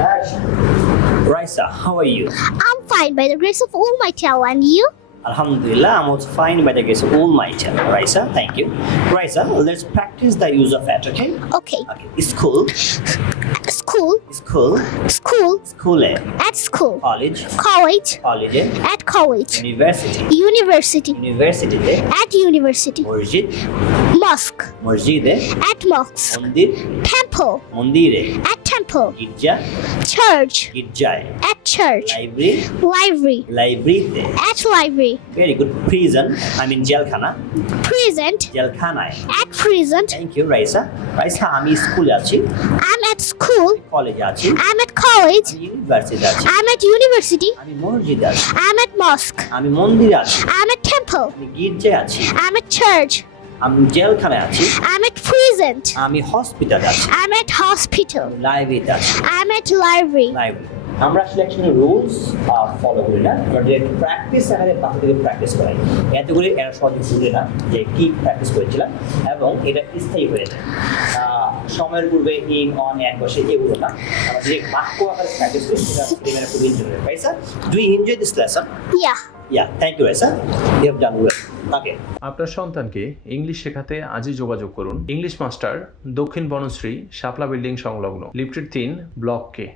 Raisa, how are you? I'm fine by the grace of Almighty Allah, and you? Alhamdulillah, I'm also fine by the grace of Almighty Allah. Raisa, thank you. Raisa, let's practice the use of it, okay? Okay. Okay. School, School, school, school, school, at school, college, college, college, at college, university, university, university, at university, মসজিদ, mosque, মসজিদে, at mosque, মন্দির, temple, মন্দিরে, at temple, গির্জা, church, গির্জায়, at church, library, library, লাইব্রেরিতে, at library, very good, prison, জেলখানা, present, জেলখানায়। at present, thank you Raisa. Raisa, আমি স্কুলে আছি, I'm at school, কলেজে আছি, I'm at college, আমি ইউনিভার্সিটিতে আছি, I'm at university, আমি মসজিদে আছি, I'm at mosque, আমি মন্দিরে আছি, I'm at temple, আমি গির্জায় আছি, I'm at church, আমি জেলখানায় আছি, I'm at present, আমি হসপিটালে আছি, I'm at hospital, লাইব্রেরিতে আছি। I'm at library. লাইব্রেরি আমরা আসলে অ্যাকচুয়ালি রুলস ফলো করি না, আমরা ডিরেক্ট প্র্যাকটিস আমাদের বাচ্চাদেরকে প্র্যাকটিস করাই। এতে করে এরা সহজে ভুলে না যে কী প্র্যাকটিস করেছিলাম, এবং এটা স্থায়ী হয়ে যায়। সময়ের পূর্বে ইন অন অ্যান্ড বসে এগুলো না, আমরা ডিরেক্ট বাক্য আকারে প্র্যাকটিস করি, সেটা স্টুডেন্টরা খুব এনজয় করে। Raisa, do you enjoy this lesson? Yeah. Yeah, thank you Raisa, you have done well. Okay. আপনার সন্তানকে ইংলিশ শেখাতে আজই যোগাযোগ করুন ইংলিশ মাস্টার, দক্ষিণ বনশ্রী, শাপলা বিল্ডিং সংলগ্ন, লিফটেড 3, ব্লক কে।